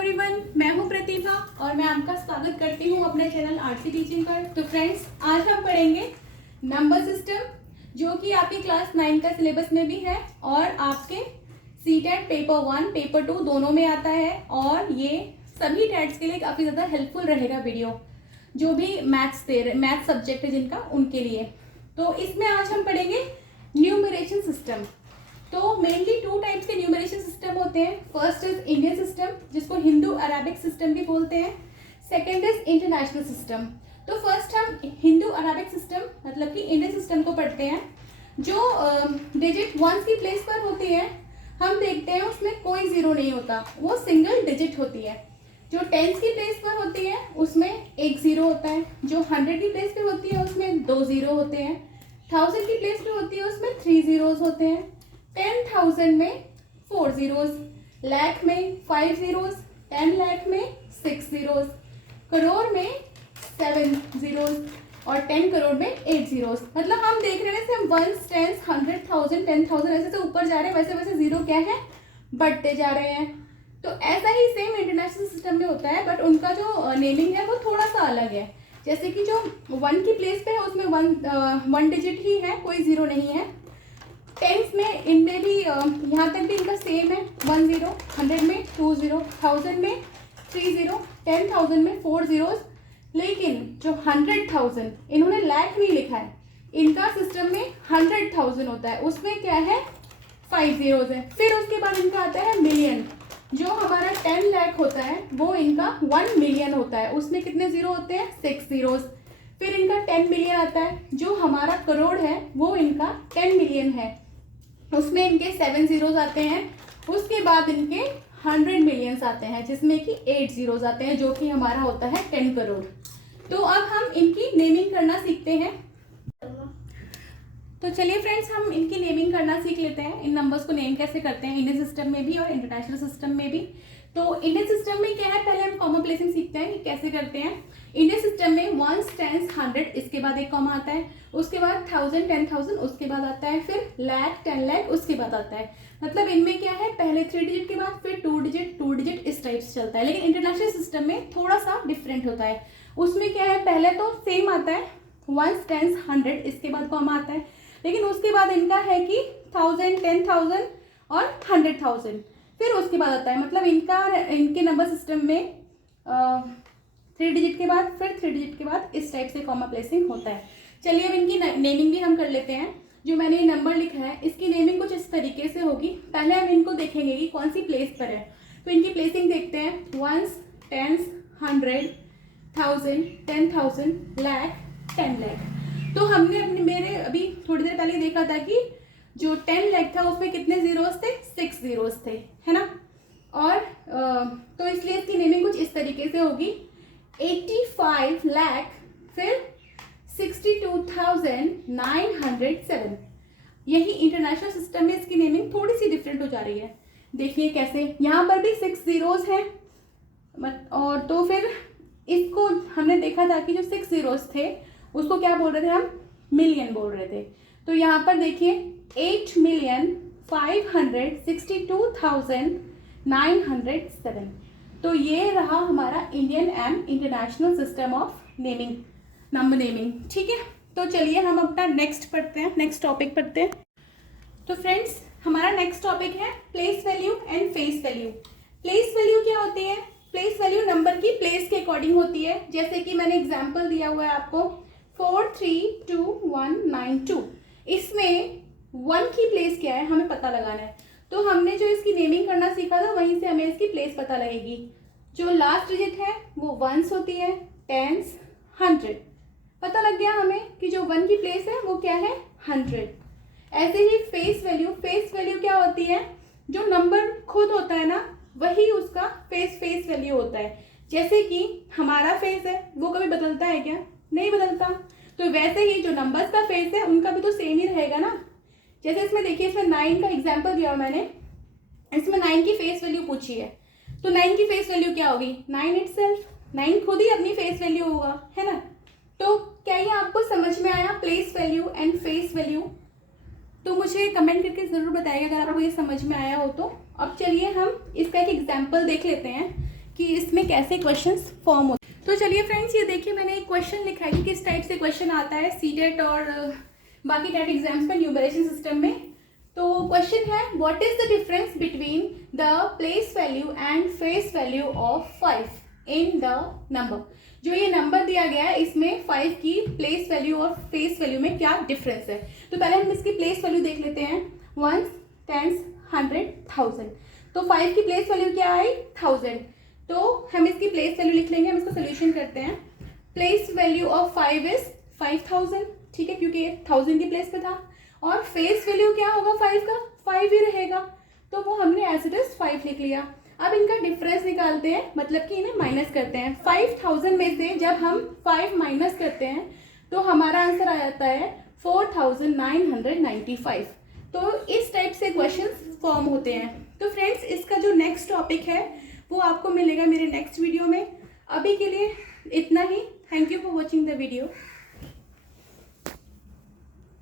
Everyone, मैं हूं प्रतिभा और मैं आपका स्वागत करती हूं अपने चैनल आरसी टीचिंग पर। तो फ्रेंड्स, आज हम पढ़ेंगे नंबर सिस्टम, जो कि आपकी क्लास 9 का सिलेबस में भी है और आपके सीटेट पेपर 1 पेपर 2 दोनों में आता है। और ये सभी टेट्स के लिए काफ़ी ज़्यादा हेल्पफुल रहेगा वीडियो, जो भी मैथ्स सब्जेक्ट है जिनका, उनके लिए। तो इसमें आज हम पढ़ेंगे न्यूमरेशन सिस्टम। तो मेनली 2 टाइप्स के न्यूमरेशन सिस्टम होते हैं। फर्स्ट इज इंडियन सिस्टम, जिसको हिंदू अरेबिक सिस्टम भी बोलते हैं। Second is international system. तो फर्स्ट हम हिंदू अरेबिक सिस्टम मतलब कि इंडियन सिस्टम को पढ़ते हैं। जो डिजिट वंस की प्लेस पर होती है, हम देखते हैं उसमें कोई जीरो नहीं होता, वो सिंगल डिजिट होती है। जो टेंस की प्लेस पर होती है उसमें एक जीरो होता है। जो 100 की प्लेस पर होती है उसमें 2 जीरो होते हैं। 1000 की प्लेस पर होती है उसमें 3 जीरोज होते हैं। 10,000 में 4 जीरोज, लाख में 5 जीरोज, 10 लाख में 6 जीरोज, करोड़ में 7 जीरोज और 10 करोड़ में 8 जीरोज। मतलब हम देख रहे हैं जैसे हम 1, 10, 100,000, 10,000 ऐसे से ऊपर जा रहे हैं, वैसे वैसे जीरो क्या है, बढ़ते जा रहे हैं। तो ऐसा ही सेम इंटरनेशनल सिस्टम में होता है, बट उनका जो नेमिंग है वो थोड़ा सा अलग है। जैसे कि जो 1 की प्लेस पे है उसमें 1 डिजिट ही है, कोई जीरो नहीं है। टेंस में इनमें भी यहाँ तक भी इनका सेम है, 1 जीरो, 100 में 2 जीरो, 1000 में 3 जीरो, 10,000 में 4 जीरोज। लेकिन जो 100,000 इन्होंने लाख नहीं लिखा है, इनका सिस्टम में 100,000 होता है, उसमें क्या है 5 जीरोज है। फिर उसके बाद इनका आता है मिलियन। जो हमारा 10 लाख होता है वो इनका 1 मिलियन होता है, उसमें कितने जीरो होते हैं 6 जीरोज। फिर इनका 10 मिलियन आता है। जो हमारा करोड़ है वो इनका 10 मिलियन है, उसमें इनके 7 जीरोज आते हैं। उसके बाद इनके 100 मिलियंस आते हैं, जिसमें कि 8 जीरोज आते हैं, जो कि हमारा होता है 10 करोड़। तो अब हम इनकी नेमिंग करना सीखते हैं। तो चलिए फ्रेंड्स, हम इनकी नेमिंग करना सीख लेते हैं। इन नंबर्स को नेम कैसे करते हैं इंडियन सिस्टम में भी और इंटरनेशनल सिस्टम में भी। तो इंडियन सिस्टम में क्या है, पहले हम कॉमा प्लेसिंग सीखते हैं कि कैसे करते हैं। इंडियन सिस्टम में 1, 10, 100, इसके बाद एक कॉमा आता है। उसके बाद 1000, 10,000, उसके बाद आता है। फिर लाख, 10 लाख, उसके बाद आता है। मतलब इनमें क्या है, पहले 3 डिजिट के बाद फिर 2 डिजिट, 2 डिजिट, इस टाइप से चलता है। लेकिन इंटरनेशनल सिस्टम में थोड़ा सा डिफरेंट होता है। उसमें क्या है, पहले तो सेम आता है 1, 10, 100, इसके बाद कॉमा आता है। लेकिन उसके बाद इनका है कि 1000, 10,000 और 100,000, फिर उसके बाद आता है। मतलब इनके नंबर सिस्टम में 3 डिजिट के बाद फिर 3 डिजिट के बाद इस टाइप से कॉमा प्लेसिंग होता है। चलिए अब इनकी नेमिंग भी हम कर लेते हैं। जो मैंने ये नंबर लिखा है इसकी नेमिंग कुछ इस तरीके से होगी। पहले हम इनको देखेंगे कि कौन सी प्लेस पर है। तो इनकी प्लेसिंग देखते हैं, 1, 10, 100, 1000, 10,000, लाख, 10 लाख। तो हमने मेरे अभी थोड़ी देर पहले देखा था कि जो 10 लाख था उसमें कितने जीरोस थे, 6 जीरोस थे, है ना। और तो इसलिए इसकी नेमिंग कुछ इस तरीके से होगी, 85 लाख, फिर 62,907। यही इंटरनेशनल सिस्टम में इसकी नेमिंग थोड़ी सी डिफरेंट हो जा रही है। देखिए कैसे, यहाँ पर भी 6 जीरोस हैं। और तो फिर इसको हमने देखा था कि जो 6 जीरोस थे उसको क्या बोल रहे थे हम, मिलियन बोल रहे थे। तो यहाँ पर देखिए 8,562,907। तो ये रहा हमारा Indian and international system of naming, number naming. ठीक है, तो चलिए हम अपना नेक्स्ट पढ़ते हैं, नेक्स्ट टॉपिक पढ़ते हैं। तो फ्रेंड्स, हमारा नेक्स्ट टॉपिक है place value and face value. Place value क्या होती है, प्लेस वैल्यू नंबर की प्लेस के अकॉर्डिंग होती है। जैसे कि मैंने एग्जाम्पल दिया हुआ है आपको, 432,192। इसमें 1 की प्लेस क्या है हमें पता लगाना है। तो हमने जो इसकी नेमिंग करना सीखा था वहीं से हमें इसकी प्लेस पता लगेगी। जो लास्ट डिजिट है वो 1s होती है, 10s, 100। पता लग गया हमें कि जो 1 की प्लेस है वो क्या है, 100। ऐसे ही फेस वैल्यू क्या होती है, जो नंबर खुद होता है ना वही उसका फेस वैल्यू होता है। जैसे कि हमारा फेस है वो कभी बदलता है क्या, नहीं बदलता। तो वैसे ही जो नंबर्स का फेस है उनका भी तो सेम ही रहेगा ना। जैसे इसमें देखिए, इसमें 9 का एग्जांपल दिया मैंने, इसमें 9 की फेस वैल्यू पूछी है। तो 9 की फेस वैल्यू क्या होगी, 9 इटसेल्फ। 9 खुद ही अपनी फेस वैल्यू होगा, है ना। तो क्या ये आपको समझ में आया, place value and face value. तो मुझे कमेंट करके ज़रूर बताइएगा अगर आपको ये समझ में आया हो तो। अब चलिए हम इसका एक एग्जाम्पल देख लेते हैं कि इसमें कैसे क्वेश्चंस फॉर्म होते हैं। तो चलिए फ्रेंड्स, ये देखिए मैंने एक क्वेश्चन लिखा है कि किस टाइप से क्वेश्चन आता है सीटेट और बाकी टेट एग्जाम्स में न्यूमरेशन सिस्टम में। तो क्वेश्चन है, what is the difference between the place value and face value of 5 in the number. जो ये नंबर दिया गया है इसमें 5 की प्लेस वैल्यू और फेस वैल्यू में क्या डिफरेंस है। तो पहले हम इसकी प्लेस वैल्यू देख लेते हैं, 1, 10, 100, 1000। तो 5 की प्लेस वैल्यू क्या आई, 1000। तो हम इसकी प्लेस वैल्यू लिख लेंगे। हम इसका सोल्यूशन करते हैं। प्लेस वैल्यू ऑफ 5 इज 5000, ठीक है, क्योंकि ये 1000 की प्लेस पे था। और फेस वैल्यू क्या होगा 5 का, 5 ही रहेगा, तो वो हमने एज इट इज 5 लिख लिया। अब इनका डिफरेंस निकालते हैं, मतलब कि इन्हें माइनस करते हैं। 5000 में से जब हम 5 माइनस करते हैं तो हमारा आंसर आ जाता है 4995। तो इस टाइप से क्वेश्चंस फॉर्म होते हैं। तो फ्रेंड्स, इसका जो नेक्स्ट टॉपिक है वो आपको मिलेगा मेरे नेक्स्ट वीडियो में। अभी के लिए इतना ही। Thank you for watching the video.